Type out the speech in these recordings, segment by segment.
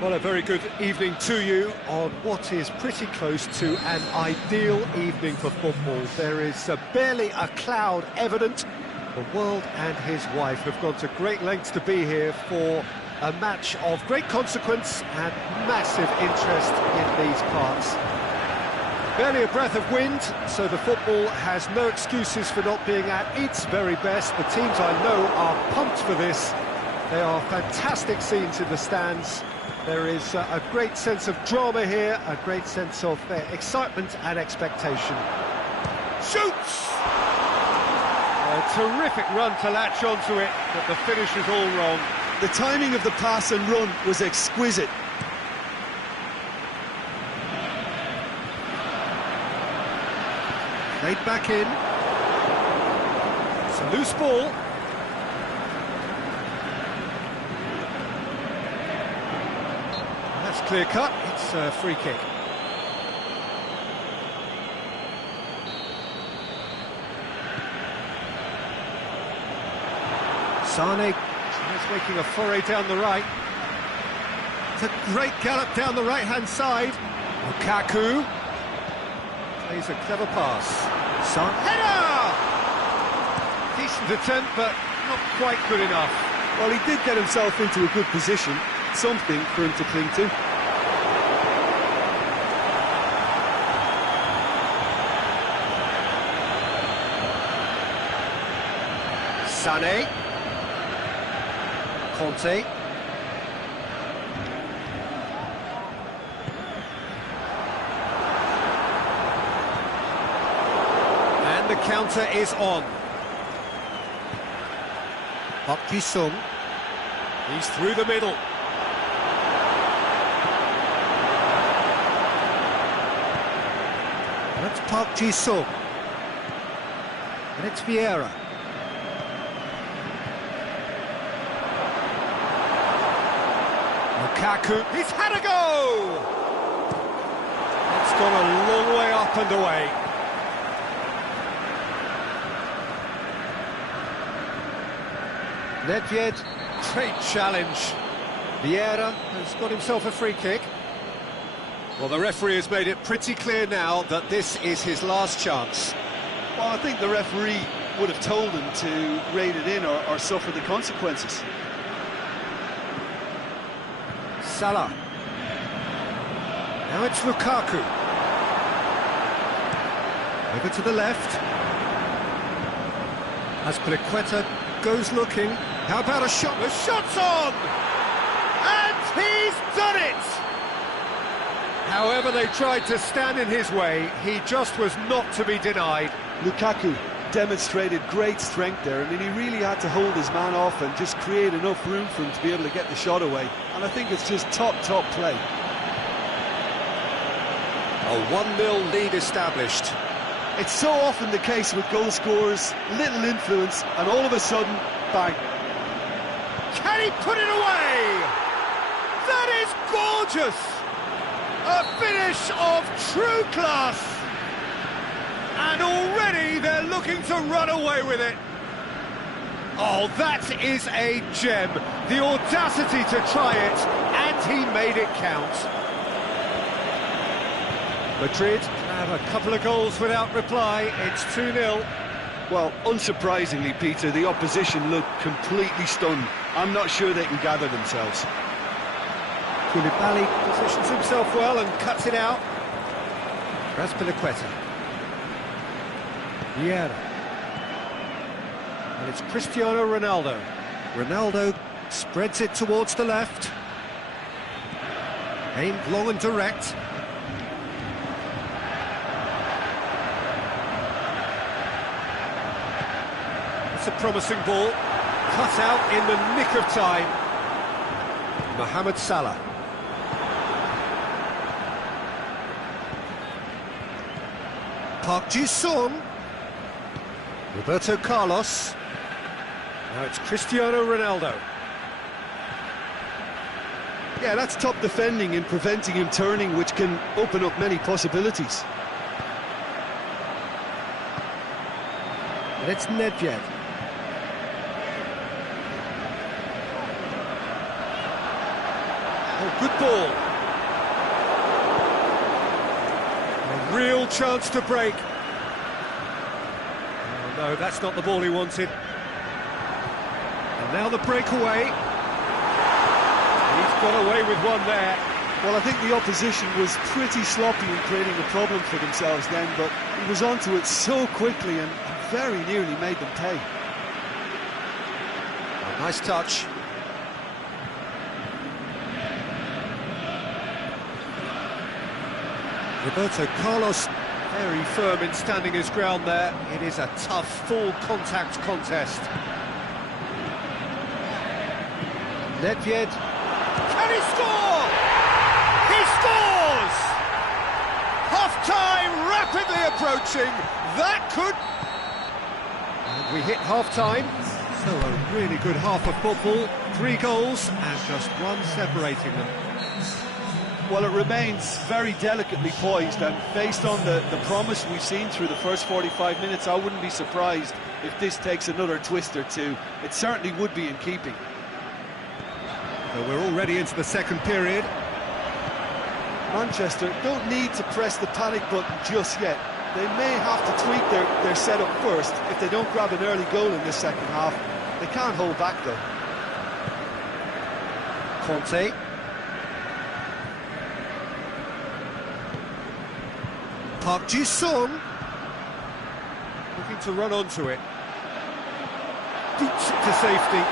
Well, a very good evening to you on what is pretty close to an ideal evening for football. There is barely a cloud evident. The world and his wife have gone to great lengths to be here for a match of great consequence and massive interest in these parts. Barely a breath of wind, so the football has no excuses for not being at its very best. The teams I know are pumped for this. They are fantastic scenes in the stands. There is a great sense of drama here, a great sense of excitement and expectation. Shoots! A terrific run to latch onto it, but the finish is all wrong. The timing of the pass and run was exquisite. Played back in. It's a loose ball. That's clear cut, it's a free kick. Sane is making a foray down the right. It's a great gallop down the right-hand side. Lukaku plays a clever pass. Header! Decent attempt, but not quite good enough. Well, he did get himself into a good position. Something for him to cling to. Sané. Conte. And the counter is on. Park Ji-sung. He's through the middle. That's Park Ji-sung. And it's Vieira. Lukaku, he's had a go! It's gone a long way up and away. Nedved, great challenge. Vieira has got himself a free kick. Well, the referee has made it pretty clear now that this is his last chance. Well, I think the referee would have told him to rein it in or suffer the consequences. Salah. Now it's Lukaku. Over to the left. Azpilicueta goes looking. How about a shot? The shot's on! And he's done it! However they tried to stand in his way, he just was not to be denied. Lukaku demonstrated great strength there. I mean, he really had to hold his man off and just create enough room for him to be able to get the shot away. And I think it's just top play. A 1-0 lead established. It's so often the case with goal scorers, little influence, and all of a sudden, bang. Can he put it away? That is gorgeous! A finish of true class! And already they're looking to run away with it. Oh, that is a gem. The audacity to try it, and he made it count. Madrid have a couple of goals without reply. It's 2-0. Well, unsurprisingly, Peter, the opposition look completely stunned. I'm not sure they can gather themselves. Koulibaly positions himself well and cuts it out. Azpilicueta. Vieira. And it's Cristiano Ronaldo. Ronaldo spreads it towards the left. Aimed long and direct. It's a promising ball. Cut out in the nick of time. Mohamed Salah. Park Ji-sung. Roberto Carlos. Now it's Cristiano Ronaldo. Yeah, that's top defending and preventing him turning, which can open up many possibilities. And it's Nedved. Oh, Good ball. A real chance to break. Oh, no, that's not the ball he wanted. And now the breakaway. He's got away with one there. Well, I think the opposition was pretty sloppy in creating a problem for themselves then, but he was onto it so quickly and very nearly made them pay. A nice touch. Roberto Carlos very firm in standing his ground there. It is a tough, full contact contest. Nedved. Can he score? He scores! Half-time rapidly approaching. That could... And we hit half-time. So a really good half of football. 3 goals and just one separating them. Well, it remains very delicately poised, and based on the promise we've seen through the first 45 minutes, I wouldn't be surprised if this takes another twist or two. It certainly would be in keeping. So we're already into the second period. Manchester don't need to press the panic button just yet. They may have to tweak their setup first if they don't grab an early goal in the second half. They can't hold back, though. Conte. Park Ji-sung looking to run onto it. Boots it to safety.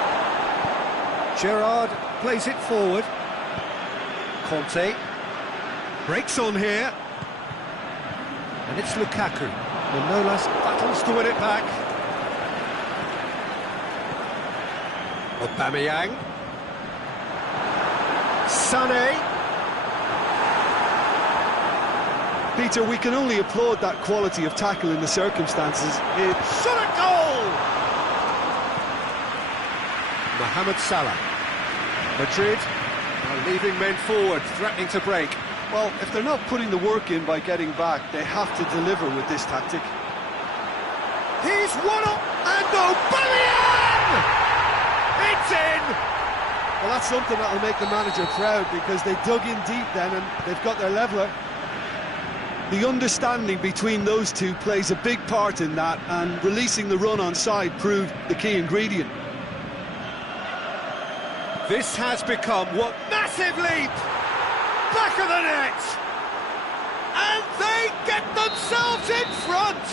Gerrard plays it forward. Conte breaks on here. And it's Lukaku. Manolas battles to win it back. Aubameyang. Sané. Peter, we can only applaud that quality of tackle in the circumstances. It's shot at goal! Mohamed Salah. Madrid are leaving men forward, threatening to break. Well, if they're not putting the work in by getting back, they have to deliver with this tactic. He's one up, and Aubameyang! It's in! Well, that's something that'll make the manager proud, because they dug in deep then and they've got their leveller. The understanding between those two plays a big part in that, and releasing the run on side proved the key ingredient. This has become what massive leap! Back of the net! And they get themselves in front!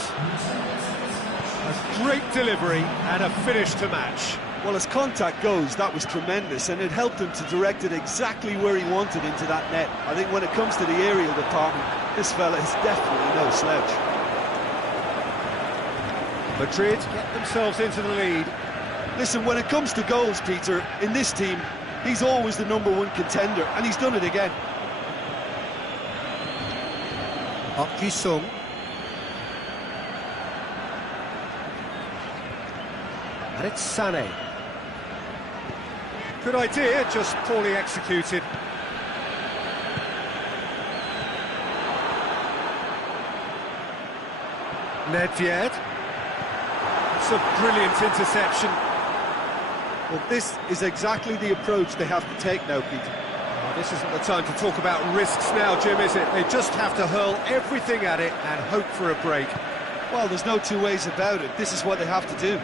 A great delivery and a finish to match. Well, as contact goes, that was tremendous, and it helped him to direct it exactly where he wanted into that net. I think when it comes to the aerial department, this fella is definitely no slouch. Madrid get themselves into the lead. Listen, when it comes to goals, Peter, in this team, he's always the #1 contender, and he's done it again. Park Ji-sung. And it's Sané. Good idea, just poorly executed. Nedved. It's a brilliant interception. Well, this is exactly the approach they have to take now, Peter. Well, this isn't the time to talk about risks now, Jim, is it? They just have to hurl everything at it and hope for a break. Well, there's no two ways about it. This is what they have to do.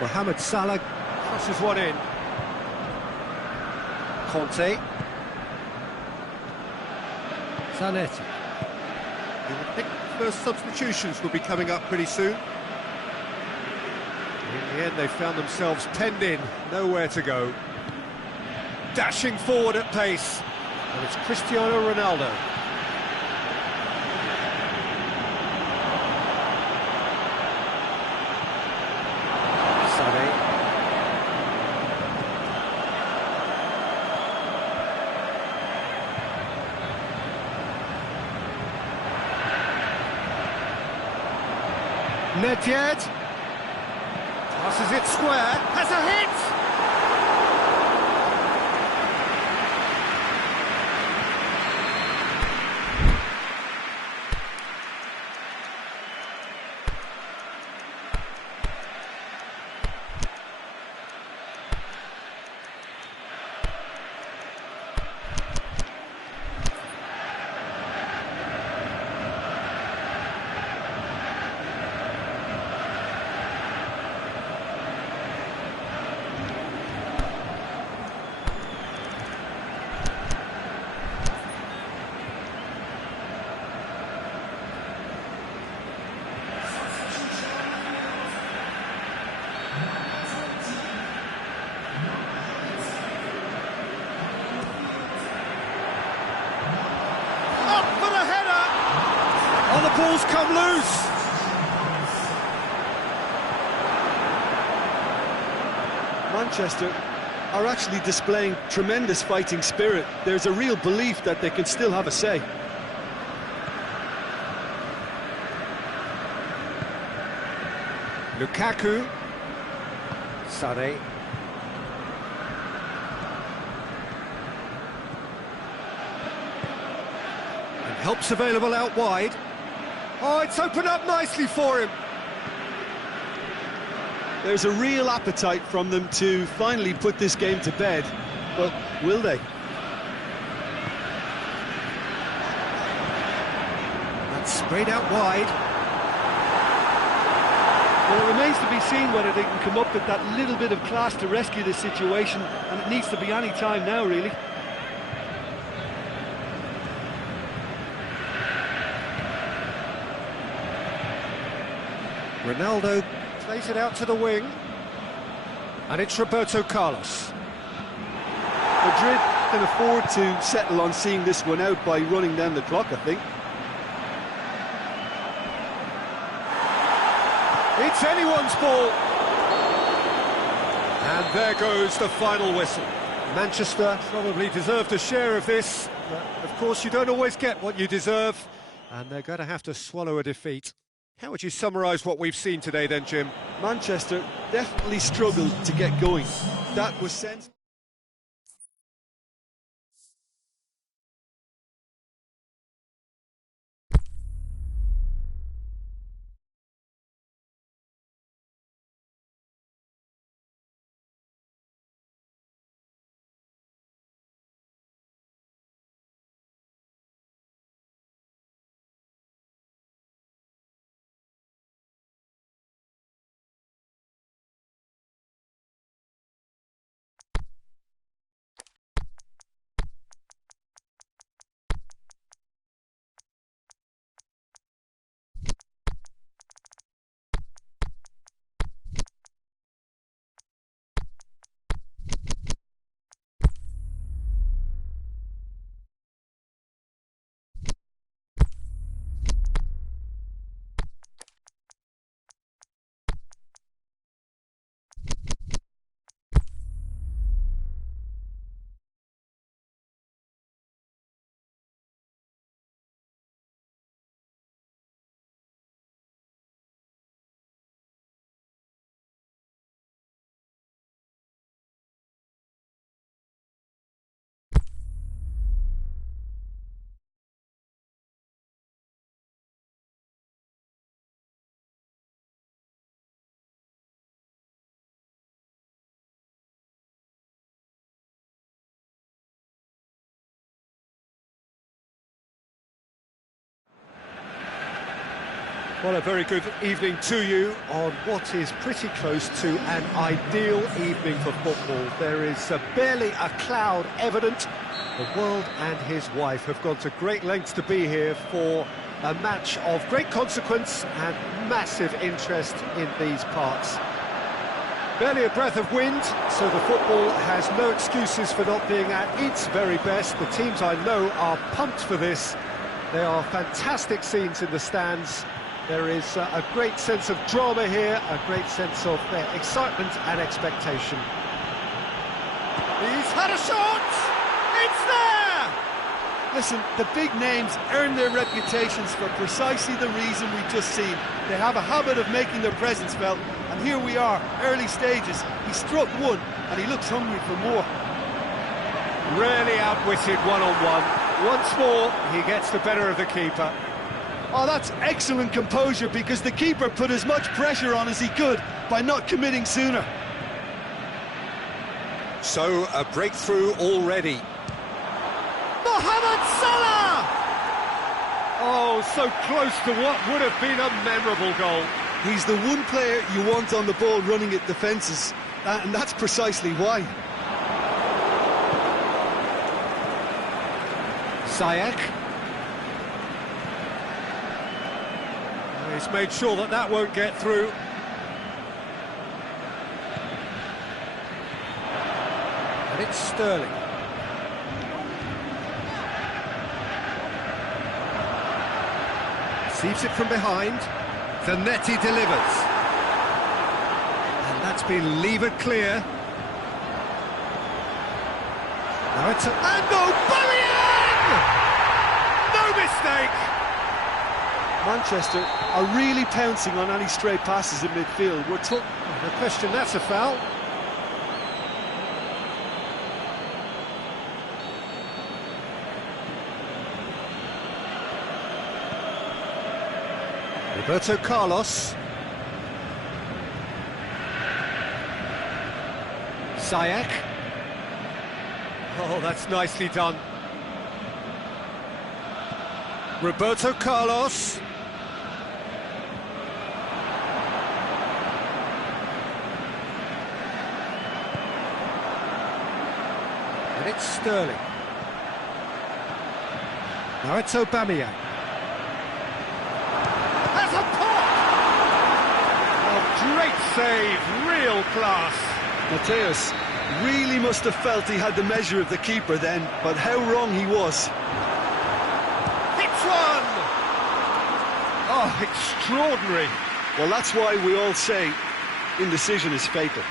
Mohamed Salah crosses one in. Conte. Zanetti. You would think the first substitutions will be coming up pretty soon. In the end, they found themselves penned in, nowhere to go. Dashing forward at pace. And it's Cristiano Ronaldo. Nedved passes it square, has a hit! ball's come loose. Manchester are actually displaying tremendous fighting spirit. There's a real belief that they can still have a say. Lukaku. Sané. And help's available out wide. Oh, it's opened up nicely for him. There's a real appetite from them to finally put this game to bed, but will they? That's sprayed out wide. Well, it remains to be seen whether they can come up with that little bit of class to rescue this situation, and it needs to be any time now, really. Ronaldo plays it out to the wing. And it's Roberto Carlos. Madrid can afford to settle on seeing this one out by running down the clock, I think. It's anyone's ball. And there goes the final whistle. Manchester probably deserved a share of this. But of course, you don't always get what you deserve. And they're going to have to swallow a defeat. How would you summarise what we've seen today then, Jim? Manchester definitely struggled to get going. That was sensible. Well, a very good evening to you on what is pretty close to an ideal evening for football. There is barely a cloud evident. The world and his wife have gone to great lengths to be here for a match of great consequence and massive interest in these parts. Barely a breath of wind, so the football has no excuses for not being at its very best. The teams I know are pumped for this. There are fantastic scenes in the stands. There is a great sense of drama here, a great sense of excitement and expectation. He's had a shot! It's there! Listen, the big names earn their reputations for precisely the reason we've just seen. They have a habit of making their presence felt, and here we are, early stages. He struck one, and he looks hungry for more. Really outwitted one-on-one. Once more, he gets the better of the keeper. Oh, that's excellent composure, because the keeper put as much pressure on as he could by not committing sooner. So, a breakthrough already. Mohamed Salah! Oh, so close to what would have been a memorable goal. He's the one player you want on the ball running at defences, and that's precisely why. Ziyech. He's made sure that that won't get through. And it's Sterling. Receives it from behind. Zanetti delivers. And that's been levered clear. Now it's and Aubameyang! No mistake! Manchester are really pouncing on any stray passes in midfield. We're took. No question, that's a foul. Roberto Carlos. Ziyech. Oh, that's nicely done. Roberto Carlos. And it's Sterling. Now it's Aubameyang. Has a pop! Oh, great save, real class. Mateus really must have felt he had the measure of the keeper then, but how wrong he was. Hits one! Oh, extraordinary. Well, that's why we all say indecision is fatal.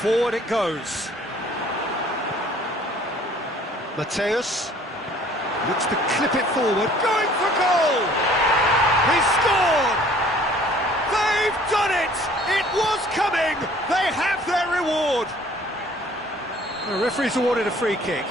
Forward it goes. Mateus looks to clip it forward, going for goal! He's scored! They've done it! It was coming! They have their reward! The referee's awarded a free kick.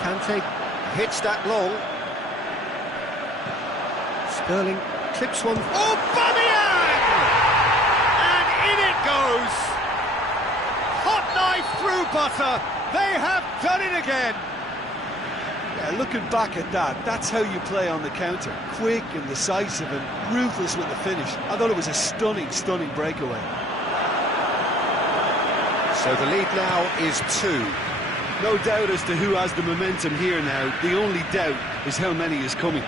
Kante hits that long. Sterling clips one. Aubameyang! And in it goes! Hot knife through butter. They have done it again. Yeah, looking back at that, that's how you play on the counter. Quick and decisive and ruthless with the finish. I thought it was a stunning, stunning breakaway. So the lead now is 2. No doubt as to who has the momentum here now. The only doubt is how many is coming.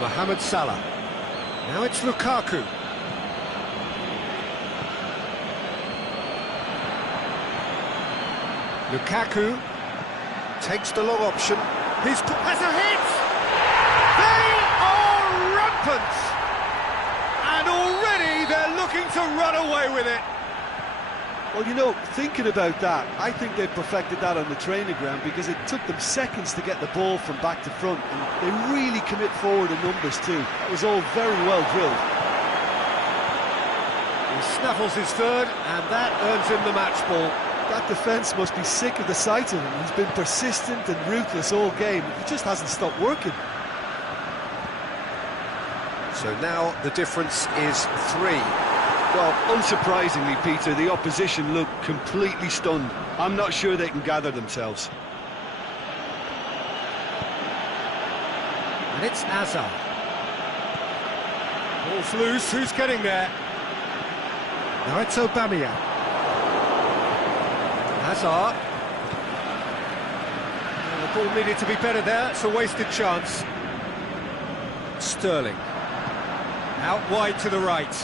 Mohamed Salah. Now it's Lukaku. Lukaku takes the long option. Has a hit! They are rampant! And already they're looking to run away with it. Well, you know, thinking about that, I think they perfected that on the training ground because it took them seconds to get the ball from back to front, and they really commit forward in numbers too. That was all very well drilled. He snaffles his third, and that earns him the match ball. That defence must be sick of the sight of him. He's been persistent and ruthless all game. He just hasn't stopped working. So now the difference is 3. Well, unsurprisingly, Peter, the opposition look completely stunned. I'm not sure they can gather themselves. And it's Hazard. Ball's loose, who's getting there? Now it's Aubameyang. Hazard. Well, the ball needed to be better there, it's a wasted chance. Sterling. Out wide to the right.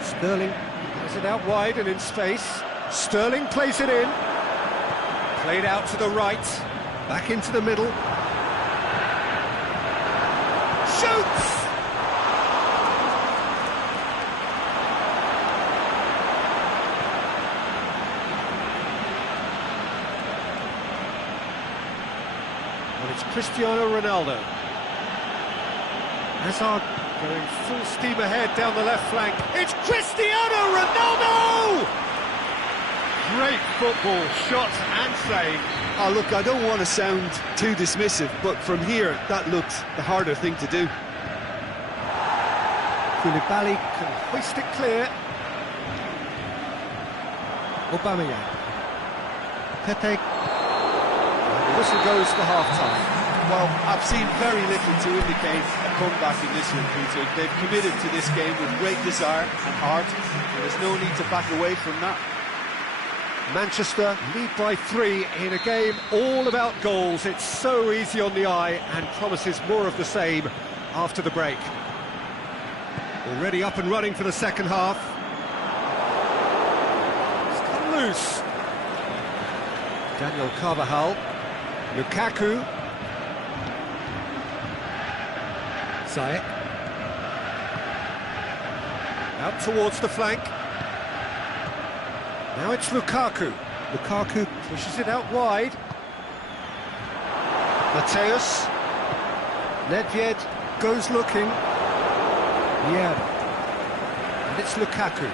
Sterling has it out wide and in space. Sterling plays it in. Played out to the right. Back into the middle. Shoots! And it's Cristiano Ronaldo. Hazard going full steam ahead down the left flank. It's Cristiano Ronaldo! Great football, shot and save. Oh, look, I don't want to sound too dismissive, but from here, that looked the harder thing to do. Koulibaly can hoist it clear. Aubameyang. Pepe. And the whistle goes for half-time. Well, I've seen very little to indicate a comeback in this one, Peter. They've committed to this game with great desire and heart, and there's no need to back away from that. Manchester lead by 3 in a game all about goals. It's so easy on the eye and promises more of the same after the break. Already up and running for the second half. It's come loose. Daniel Carvajal. Lukaku. Ziyech. Out towards the flank. Now it's Lukaku. Lukaku pushes it out wide. Mateus. Nedved goes looking. Vieira. And it's Lukaku.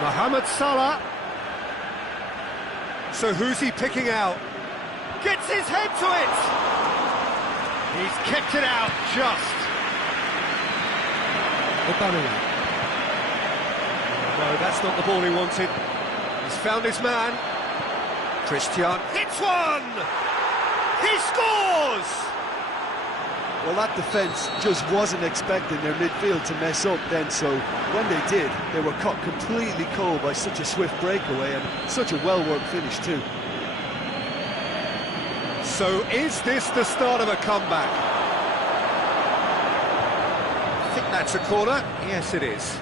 Mohamed Salah. So who's he picking out? Gets his head to it! He's kicked it out just. Aubameyang. No, that's not the ball he wanted. He's found his man. Christian hits one! He scores! Well, that defence just wasn't expecting their midfield to mess up then, so when they did, they were caught completely cold by such a swift breakaway and such a well-worked finish too. So is this the start of a comeback? I think that's a corner. Yes, it is.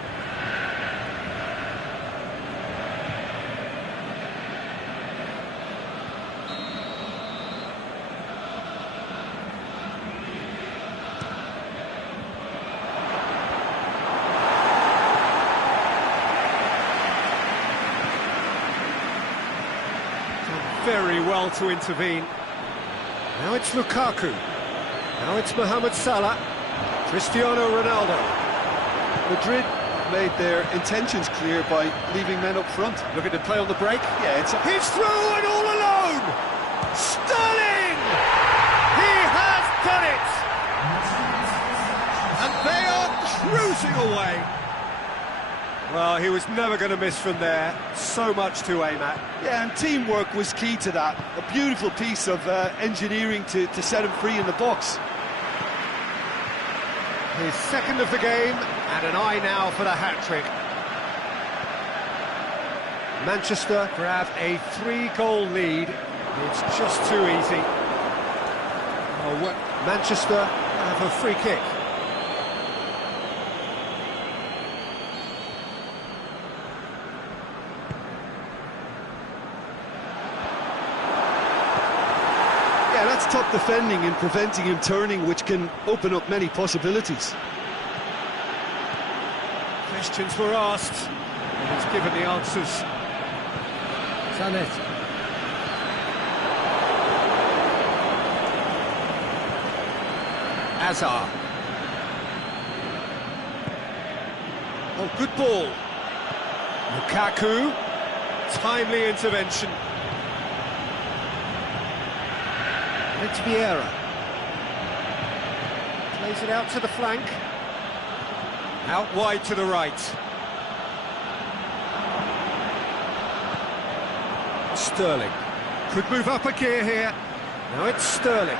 Very well to intervene. Now it's Lukaku. Now it's Mohamed Salah. Cristiano Ronaldo. Madrid made their intentions clear by leaving men up front. Looking to play on the break. Yeah, he's through and all alone! Sterling! He has done it! And they are cruising away. Well, he was never going to miss from there. So much to aim at. Yeah, and teamwork was key to that. A beautiful piece of engineering to set him free in the box. His second of the game, and an eye now for the hat-trick. Manchester grab a 3-goal lead. It's just too easy. Oh, Manchester have a free kick. Yeah, that's top defending and preventing him turning, which can open up many possibilities. Questions were asked, and he's given the answers. Sanet. Azar. Oh, good ball. Lukaku. Timely intervention. It's Vieira. Plays it out to the flank. Out wide to the right. Sterling. Could move up a gear here. Now it's Sterling.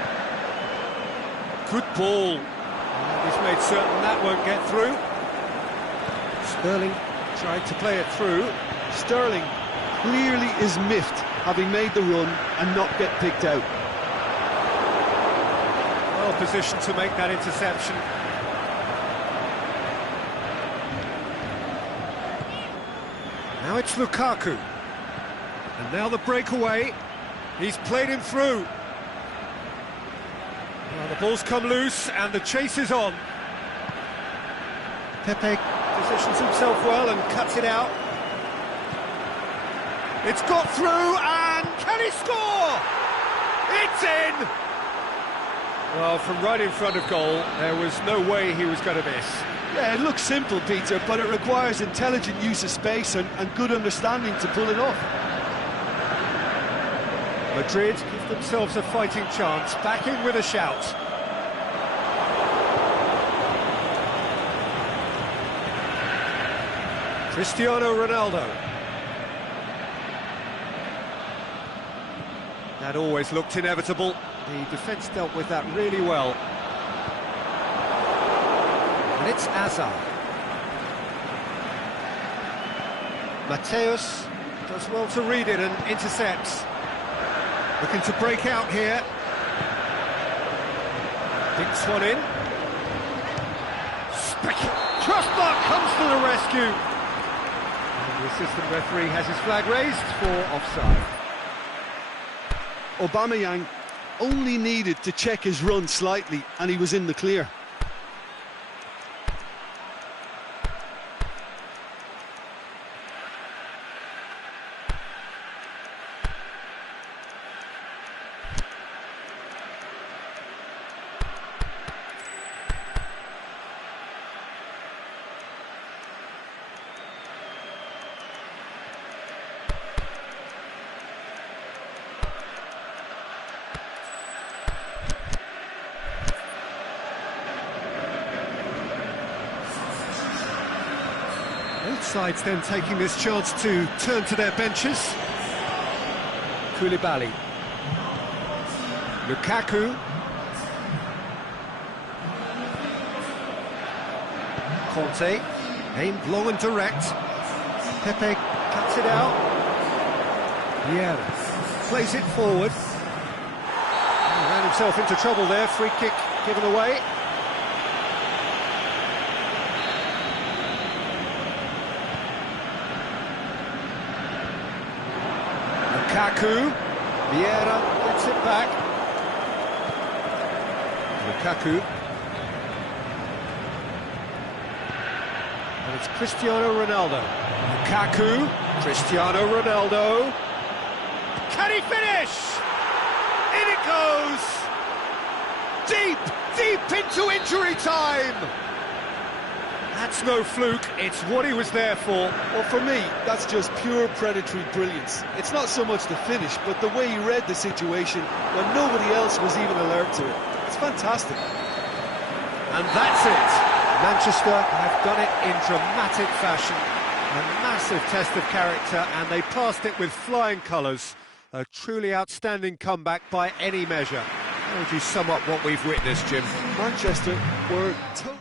Good ball. He's made certain that won't get through. Sterling tried to play it through. Sterling clearly is miffed, having made the run and not get picked out. Well positioned to make that interception. Now it's Lukaku. And now the breakaway. He's played him through. Well, the ball's come loose and the chase is on. Pepe positions himself well and cuts it out. It's got through and can he score? It's in! Well, from right in front of goal, there was no way he was going to miss. Yeah, it looks simple, Peter, but it requires intelligent use of space and good understanding to pull it off. Madrid give themselves a fighting chance, back in with a shout. Cristiano Ronaldo. That always looked inevitable. The defence dealt with that really well. And it's Azar. Mateus Does well to read it and intercepts. Looking to break out here. Dinks one in. Crossbar comes to the rescue. And the assistant referee has his flag raised for offside. Aubameyang only needed to check his run slightly and he was in the clear. Both sides then taking this chance to turn to their benches. Koulibaly. Lukaku. Conte. Aimed long and direct. Pepe cuts it out. Vieira plays it forward. He ran himself into trouble there. Free kick given away. Lukaku, Vieira gets it back. Lukaku. And it's Cristiano Ronaldo. Lukaku, Cristiano Ronaldo. Can he finish? In it goes! Deep into injury time! That's no fluke, it's what he was there for. Well, for me, that's just pure predatory brilliance. It's not so much the finish, but the way he read the situation when nobody else was even alert to it. It's fantastic. And that's it. Manchester have done it in dramatic fashion. A massive test of character, and they passed it with flying colours. A truly outstanding comeback by any measure. How would you sum up what we've witnessed, Jim? Manchester were totally...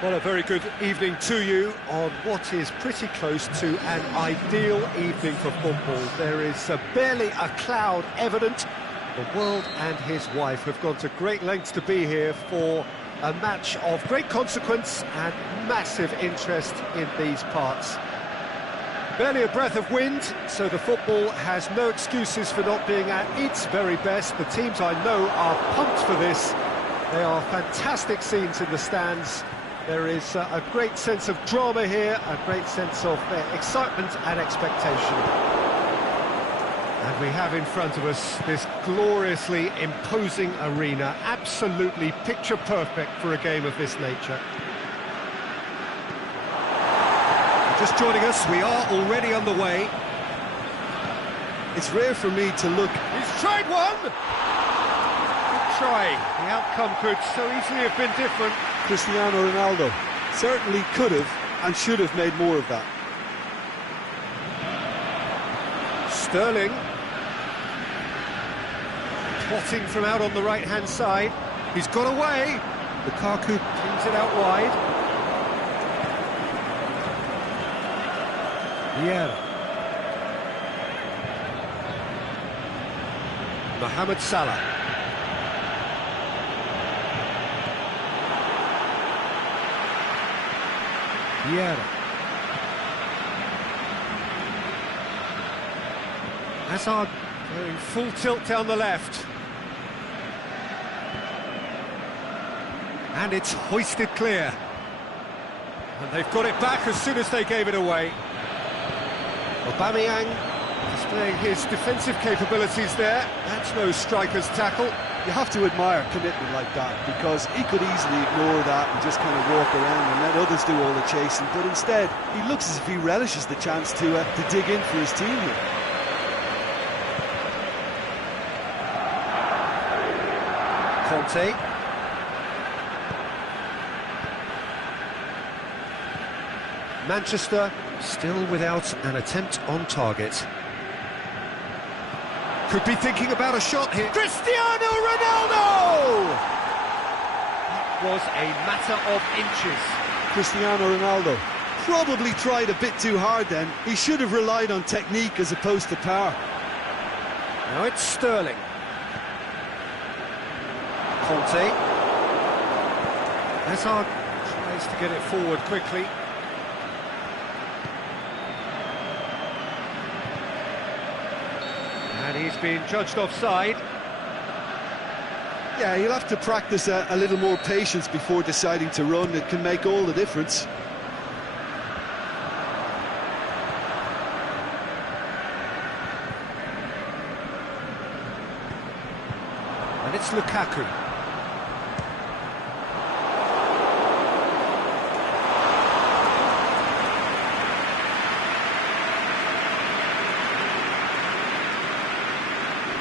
Well, a very good evening to you on what is pretty close to an ideal evening for football. There is barely a cloud evident. The world and his wife have gone to great lengths to be here for a match of great consequence and massive interest in these parts. Barely a breath of wind, so the football has no excuses for not being at its very best. The teams I know are pumped for this. They are fantastic scenes in the stands. There is a great sense of drama here, a great sense of excitement and expectation. And we have in front of us this gloriously imposing arena, absolutely picture perfect for a game of this nature. Just joining us, we are already on the way. It's rare for me to look... He's tried one! Good try. The outcome could so easily have been different. Cristiano Ronaldo certainly could have and should have made more of that. Sterling. Plotting from out on the right-hand side. He's got away. Lukaku pins it out wide. Vieira. Mohamed Salah. Vieira. Hazard going full tilt down the left. And it's hoisted clear. And they've got it back as soon as they gave it away. Aubameyang displaying his defensive capabilities there. That's no striker's tackle. You have to admire commitment like that, because he could easily ignore that and just kind of walk around and let others do all the chasing, but instead he looks as if he relishes the chance to dig in for his team here. Conte. Manchester still without an attempt on target. Could be thinking about a shot here. Cristiano Ronaldo! That was a matter of inches. Cristiano Ronaldo probably tried a bit too hard then. He should have relied on technique as opposed to power. Now it's Sterling. Conte. Hazard tries to get it forward quickly. And he's been judged offside. Yeah, he'll have to practice a little more patience before deciding to run. It can make all the difference. And it's Lukaku.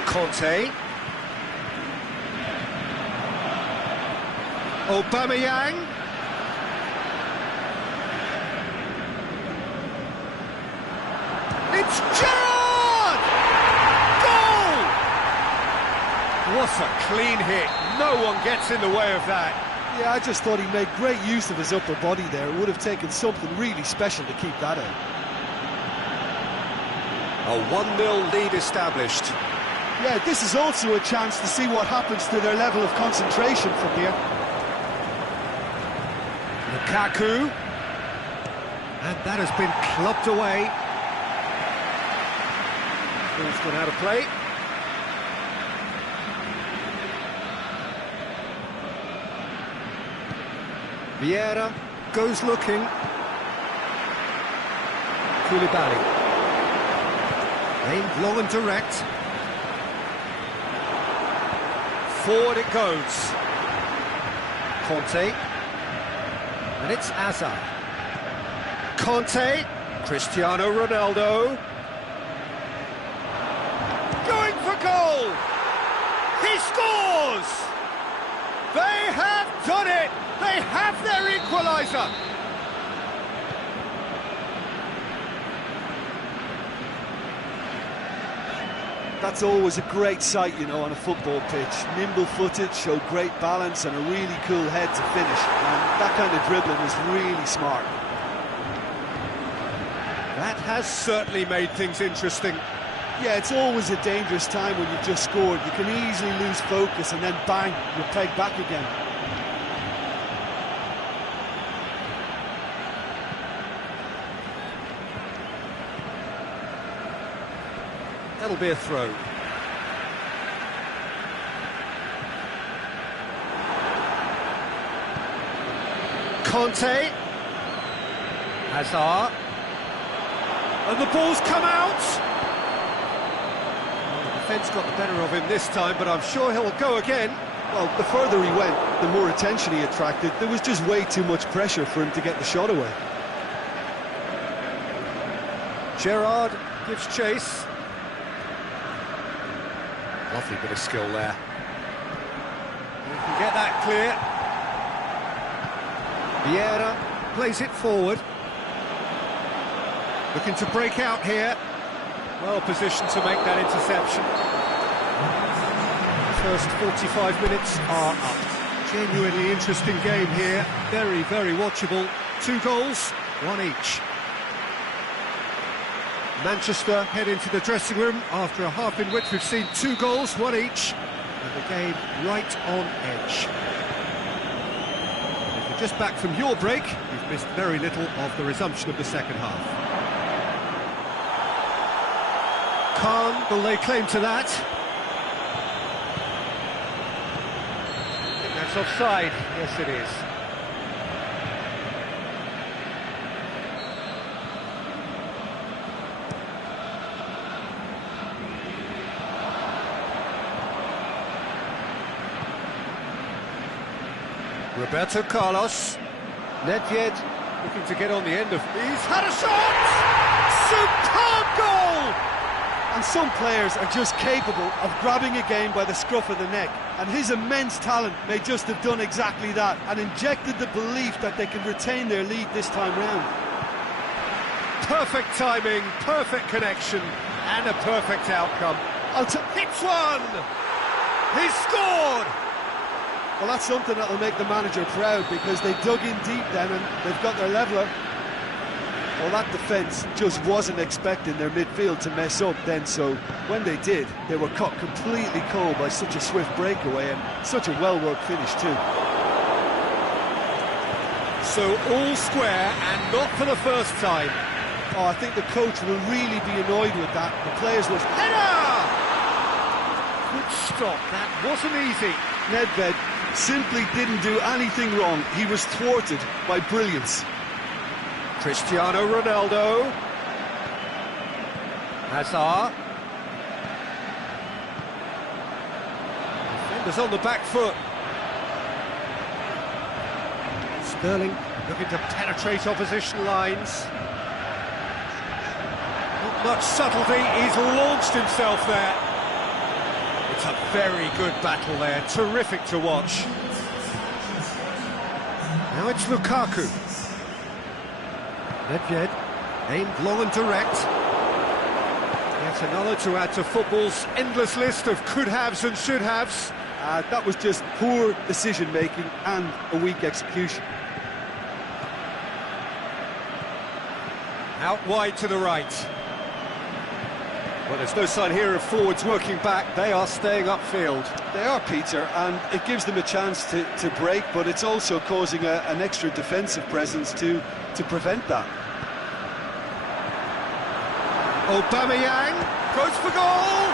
Conte. Aubameyang. It's Gerrard! Goal! What a clean hit. No one gets in the way of that. Yeah, I just thought he made great use of his upper body there. It would have taken something really special to keep that out. A 1-0 lead established. Yeah, this is also a chance to see what happens to their level of concentration from here. Lukaku. And that has been clubbed away. Ball's gone out of play. Vieira goes looking. Koulibaly. Aimed long and direct. Forward it goes. Conte. And it's Hazard. Conte. Cristiano Ronaldo. Going for goal! He scores! They have done it! They have their equaliser! That's always a great sight, you know, on a football pitch. Nimble-footed, showed great balance and a really cool head to finish. And that kind of dribbling was really smart. That has certainly made things interesting. Yeah, it's always a dangerous time when you've just scored. You can easily lose focus and then bang, you're pegged back again. That'll be a throw. Conte. Hazard. And the ball's come out. Well, the defence got the better of him this time, but I'm sure he'll go again. Well, the further he went, the more attention he attracted. There was just way too much pressure for him to get the shot away. Gerrard gives chase. Lovely bit of skill there. You can get that clear. Vieira plays it forward. Looking to break out here. Well positioned to make that interception. The first 45 minutes are up. Genuinely interesting game here. Very, very watchable. 2 goals, 1 each. Manchester head into the dressing room after a half in which we've seen 2 goals, 1 each, and the game right on edge. If you're just back from your break, you've missed very little of the resumption of the second half. Khan will lay claim to that. I think that's offside. Yes, it is. Roberto Carlos. Nedved looking to get on the end of... He's had a shot! Superb goal! And some players are just capable of grabbing a game by the scruff of the neck. And his immense talent may just have done exactly that and injected the belief that they can retain their lead this time round. Perfect timing, perfect connection, and a perfect outcome. Hits one! He's scored! Well, that's something that'll make the manager proud, because they dug in deep then and they've got their leveller. Well, that defence just wasn't expecting their midfield to mess up then, so when they did, they were caught completely cold by such a swift breakaway and such a well-worked finish too. So all square, and not for the first time. Oh, I think the coach will really be annoyed with that. The players will... Header! Good stop, that wasn't easy. Nedved simply didn't do anything wrong. He was thwarted by brilliance. Cristiano Ronaldo. Hazard. Defenders on the back foot. Sterling looking to penetrate opposition lines. Not much subtlety, he's launched himself there. It's a very good battle there, terrific to watch. Now it's Lukaku. Nedved, aimed long and direct. Yet another to add to football's endless list of could-haves and should-haves. That was just poor decision-making and a weak execution. Out wide to the right. Well, there's no sign here of forwards working back. They are staying upfield. They are, Peter, and it gives them a chance to break, but it's also causing an extra defensive presence to prevent that. Aubameyang goes for goal!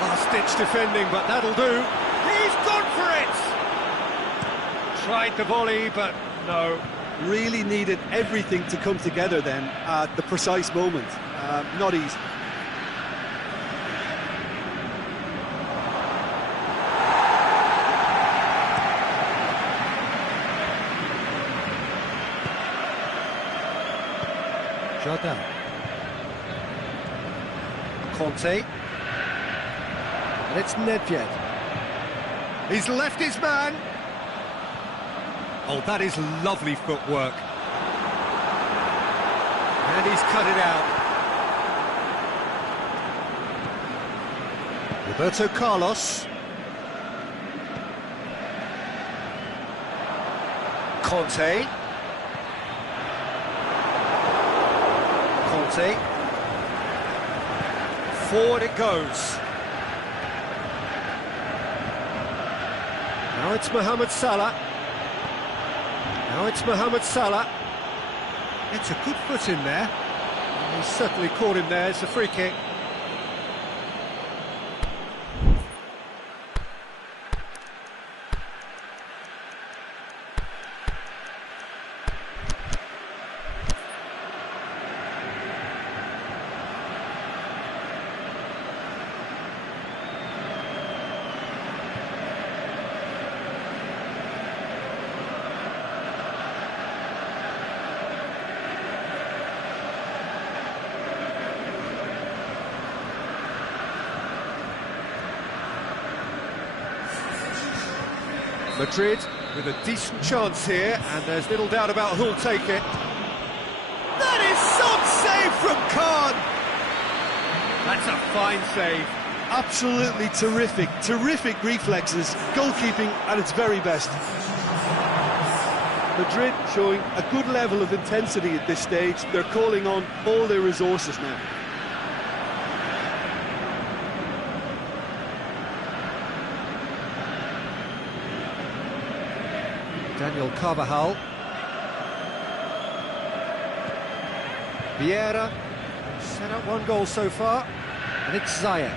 Last-ditch defending, but that'll do. He's gone for it! Tried the volley, but no. Really needed everything to come together then at the precise moment. Not easy. Jordan. Conte. And it's Nedved. He's left his man. Oh, that is lovely footwork. And he's cut it out. Roberto Carlos. Conte. Conte. Forward it goes. Now it's Mohamed Salah. Now it's Mohamed Salah. It's a good foot in there. He's certainly caught him there. It's a free kick. Madrid with a decent chance here, and there's little doubt about who'll take it. That is some save from Khan! That's a fine save. Absolutely terrific, terrific reflexes, goalkeeping at its very best. Madrid showing a good level of intensity at this stage. They're calling on all their resources now. Daniel Carvajal. Vieira set up one goal so far, and it's Ziyech.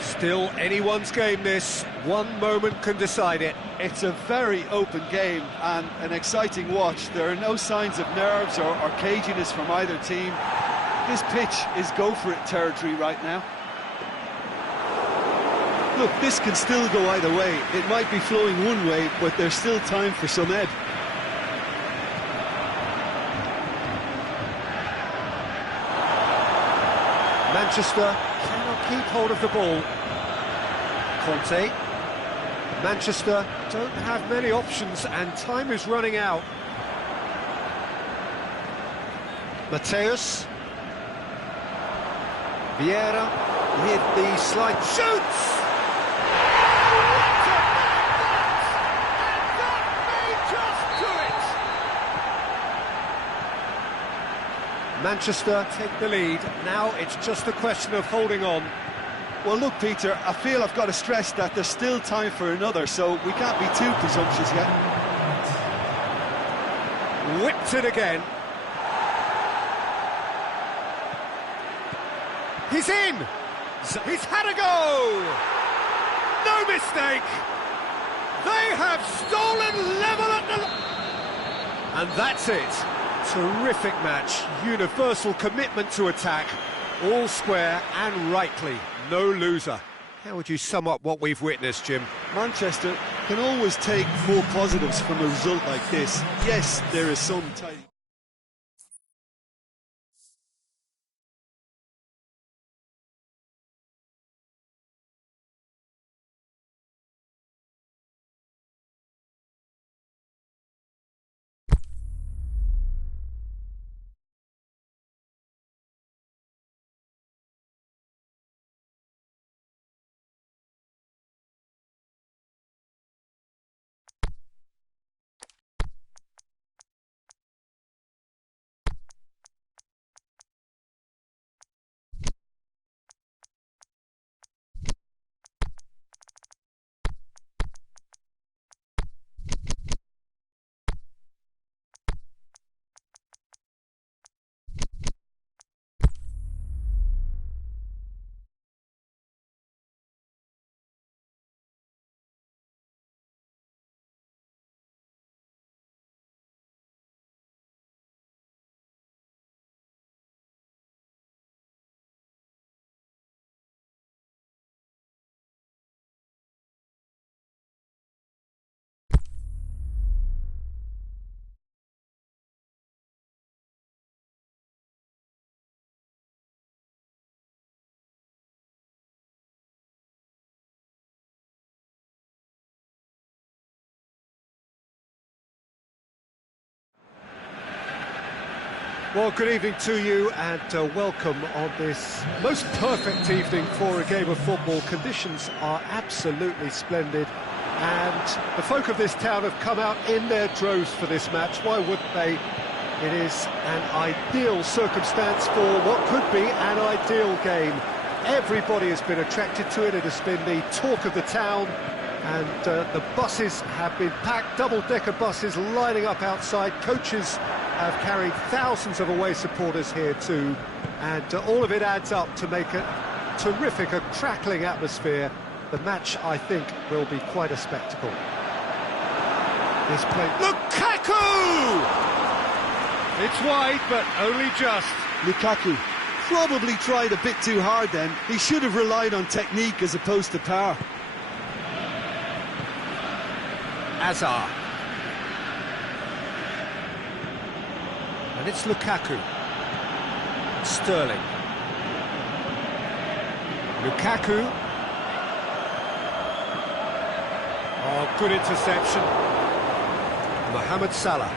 Still anyone's game this, one moment can decide it. It's a very open game and an exciting watch. There are no signs of nerves or caginess from either team. This pitch is go-for-it territory right now. Look, this can still go either way. It might be flowing one way, but there's still time for some ebb. Manchester cannot keep hold of the ball. Conte. Manchester don't have many options and time is running out. Mateus. Vieira with the slide. Shoots! Manchester take the lead. Now it's just a question of holding on. Well, look, Peter, I feel I've got to stress that there's still time for another, so we can't be too presumptuous yet. Whipped it again. He's in! He's had a go! No mistake! They have stolen level at the... And that's it. Terrific match, universal commitment to attack, all square and rightly, no loser. How would you sum up what we've witnessed, Jim? Manchester can always take more positives from a result like this. Yes, there is some tidy. Well, good evening to you and welcome on this most perfect evening for a game of football. Conditions are absolutely splendid and the folk of this town have come out in their droves for this match. Why wouldn't they? It is an ideal circumstance for what could be an ideal game. Everybody has been attracted to it. It has been the talk of the town and the buses have been packed, double-decker buses lining up outside, coaches have carried thousands of away supporters here too, and all of it adds up to make a terrific, a crackling atmosphere. The match, I think, will be quite a spectacle. This play... Lukaku! It's wide, but only just. Lukaku probably tried a bit too hard then. He should have relied on technique as opposed to power. Azar. And it's Lukaku. Sterling. Lukaku. Oh, good interception. Mohamed Salah.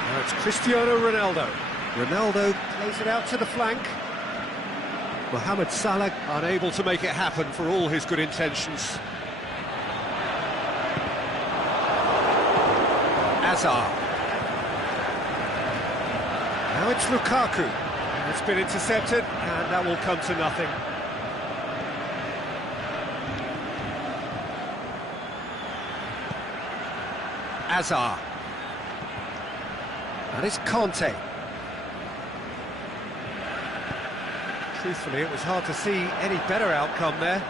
Now it's Cristiano Ronaldo. Ronaldo plays it out to the flank. Mohamed Salah unable to make it happen for all his good intentions. Azar. Now it's Lukaku. It's been intercepted, and that will come to nothing. Azar. And it's Conte. Truthfully, it was hard to see any better outcome there.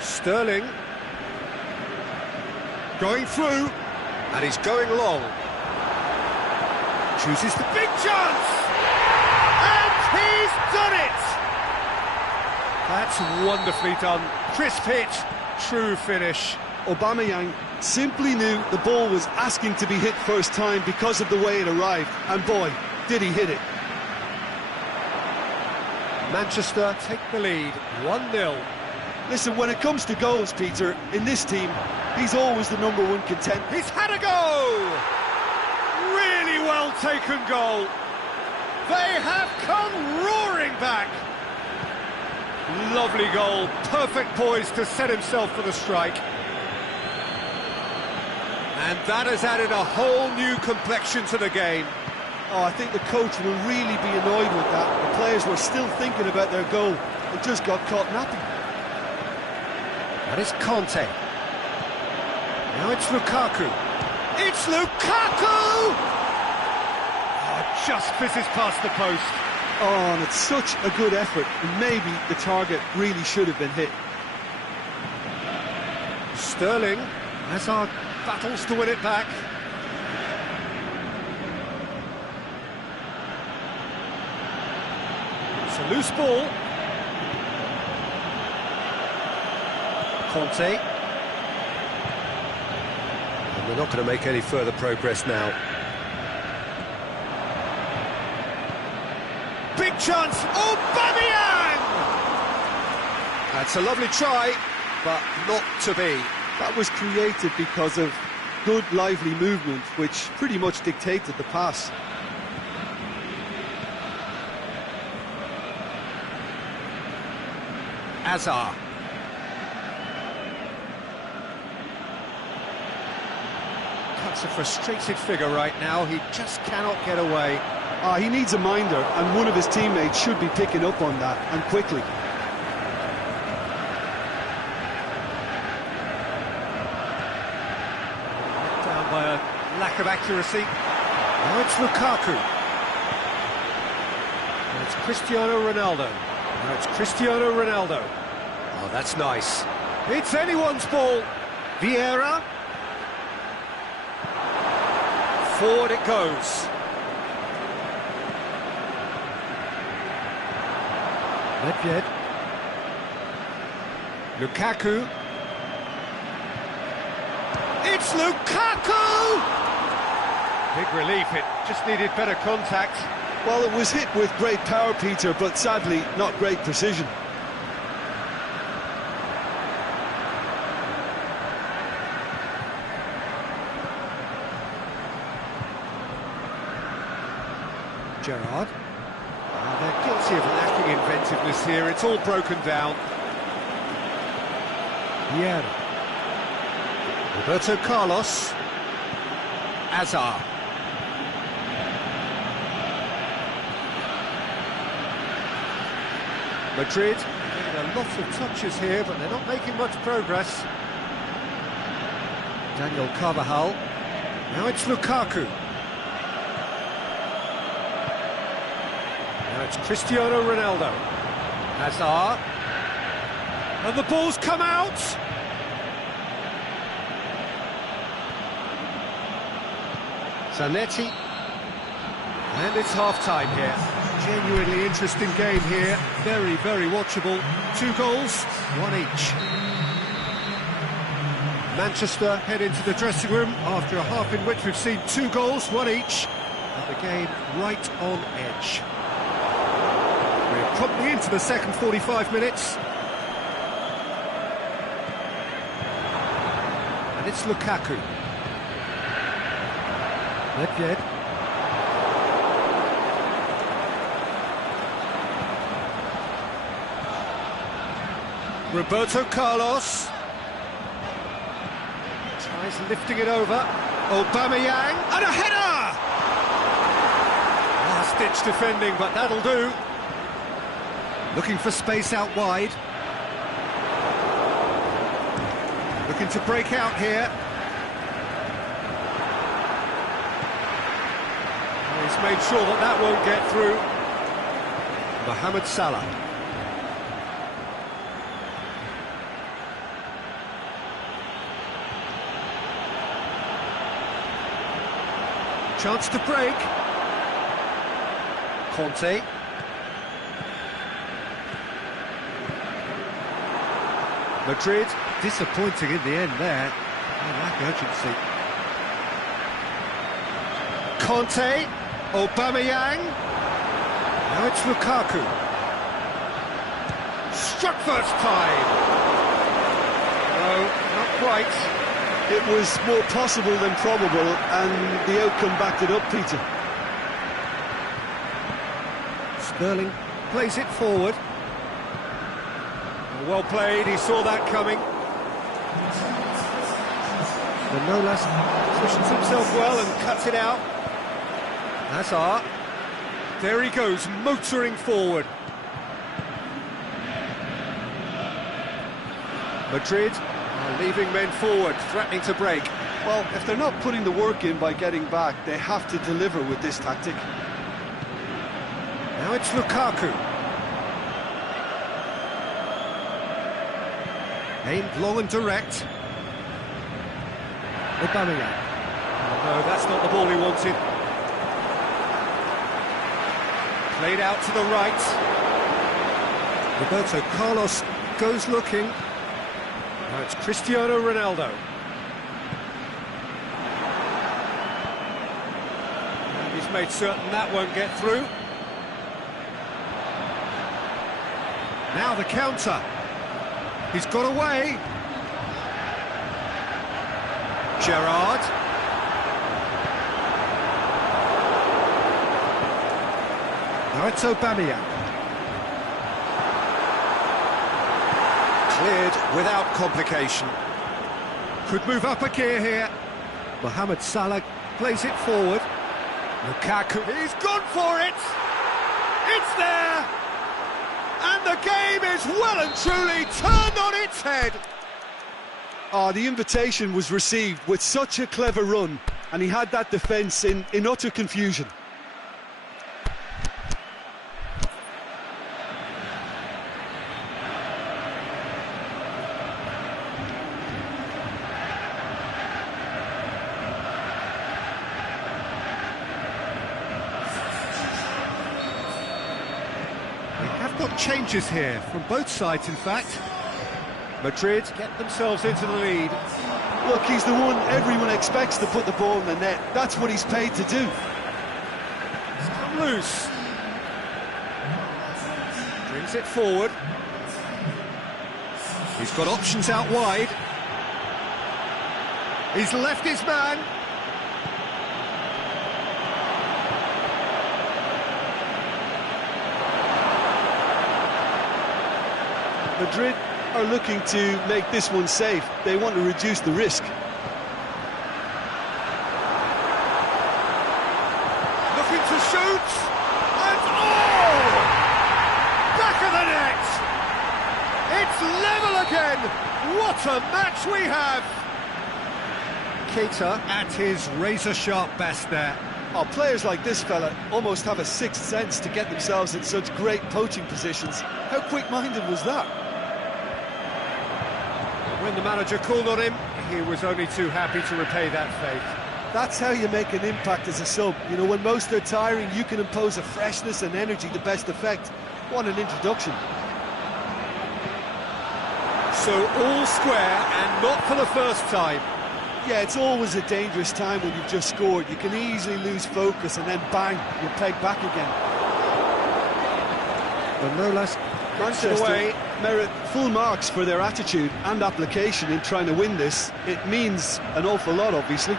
Sterling. Going through. And he's going long. Chooses the big chance! And he's done it! That's wonderfully done. Crisp hit, true finish. Aubameyang simply knew the ball was asking to be hit first time because of the way it arrived. And boy, did he hit it. Manchester take the lead, 1-0. Listen, when it comes to goals, Peter, in this team, he's always the #1 contender. He's had a go! Really well taken goal. They have come roaring back. Lovely goal, perfect poise to set himself for the strike. And that has added a whole new complexion to the game. Oh, I think the coach will really be annoyed with that. The players were still thinking about their goal and just got caught napping. And it's Conte. Now it's Lukaku. It's Lukaku! Oh, just fizzes past the post. Oh, and it's such a good effort. And maybe the target really should have been hit. Sterling, Hazard battles to win it back. It's a loose ball. Conte. And we're not going to make any further progress now. Big chance! Aubameyang! That's a lovely try, but not to be. That was created because of good, lively movement, which pretty much dictated the pass. Azar. That's a frustrated figure right now. He just cannot get away. He needs a minder, and one of his teammates should be picking up on that, and quickly. Down by a lack of accuracy. Now it's Lukaku. And it's Cristiano Ronaldo. Now it's Cristiano Ronaldo. Oh, that's nice. It's anyone's ball. Vieira. Forward it goes. Nedved. Lukaku. It's Lukaku! Big relief, it just needed better contact. Well, it was hit with great power, Peter, but sadly, not great precision. Gerrard. They're guilty of lacking inventiveness here. It's all broken down. Vieira. Roberto Carlos. Azar. Madrid getting a lot of touches here, but they're not making much progress. Daniel Carvajal. Now it's Lukaku. Now it's Cristiano Ronaldo. Hazard. And the ball's come out! Zanetti. And it's half-time here. Genuinely interesting game here. Very, very watchable. 2 goals, 1 each. Manchester head into the dressing room after a half in which we've seen 2 goals, 1 each. And the game right on edge. We're promptly into the second 45 minutes. And it's Lukaku. Nedved. Roberto Carlos. Tries lifting it over. Aubameyang. And a header! Last-ditch defending, but that'll do. Looking for space out wide. Looking to break out here. He's made sure that that won't get through. Mohamed Salah. Chance to break. Conte. Madrid disappointing in the end there. They lack urgency. Conte. Aubameyang. Now it's Lukaku. Struck first time. No, not quite. It was more possible than probable, and the outcome backed it up, Peter. Sterling plays it forward. Well played, he saw that coming. Manolas positions himself well and cuts it out. Hazard. There he goes, motoring forward. Madrid are leaving men forward, threatening to break. Well, if they're not putting the work in by getting back, they have to deliver with this tactic. Now it's Lukaku. Aimed long and direct. Aubameyang. Oh, no, that's not the ball he wanted. Played out to the right. Roberto Carlos goes looking. Now it's Cristiano Ronaldo. And he's made certain that won't get through. Now the counter. He's got away. Gerrard. Now it's Aubameyang. Cleared without complication. Could move up a gear here. Mohamed Salah plays it forward. Lukaku, he's gone for it! It's there! And the game is well and truly turned on its head! Oh, the invitation was received with such a clever run, and he had that defence in utter confusion. Got changes here from both sides, in fact. Madrid get themselves into the lead. Look, he's the one everyone expects to put the ball in the net. That's what he's paid to do. It's come loose. Brings it forward. He's got options out wide. He's left his man. Madrid are looking to make this one safe. They want to reduce the risk. Looking to shoot, and oh! Back of the net! What a match we have! Keita at his razor-sharp best there. Oh, players like this fella almost have a sixth sense to get themselves in such great poaching positions. How quick-minded was that? When the manager called on him, he was only too happy to repay that faith. That's how you make an impact as a sub. You know, when most are tiring, you can impose a freshness and energy to best effect. What an introduction. So all square, and not for the first time. Yeah, it's always a dangerous time when you've just scored. You can easily lose focus and then bang, you're pegged back again. But no less, Manchester merit full marks for their attitude and application in trying to win this. It means an awful lot, obviously.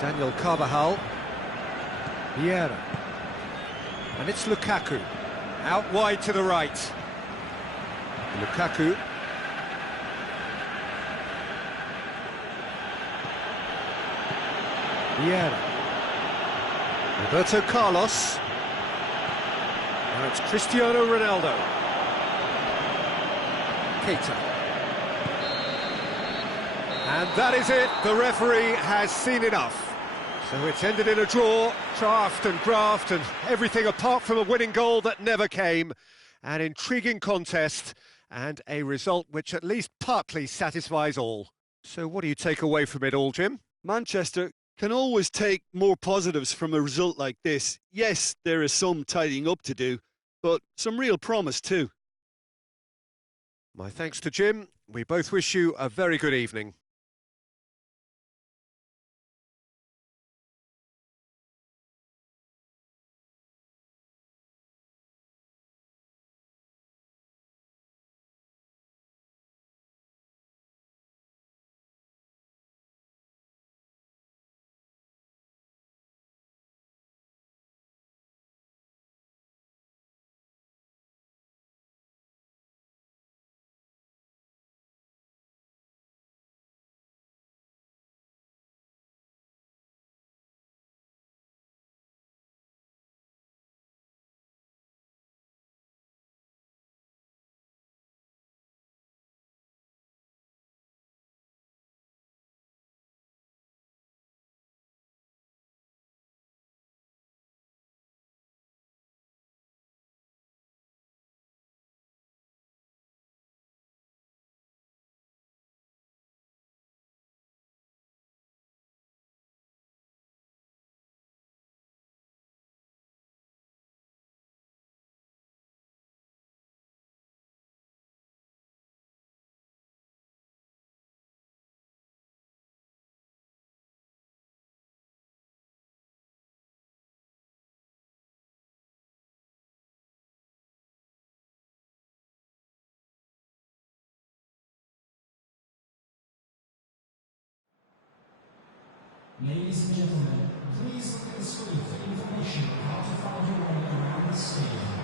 Daniel Carvajal. Vieira. And it's Lukaku. Out wide to the right. Lukaku. Vieira. Roberto Carlos. Now it's Cristiano Ronaldo. Keita. And that is it. The referee has seen enough. So it's ended in a draw, draft and graft and everything apart from a winning goal that never came. An intriguing contest and a result which at least partly satisfies all. So what do you take away from it all, Jim? Manchester can always take more positives from a result like this. Yes, there is some tidying up to do, but some real promise too. My thanks to Jim. We both wish you a very good evening. Ladies and gentlemen, please look at the screen for information on how to find your way around the stadium.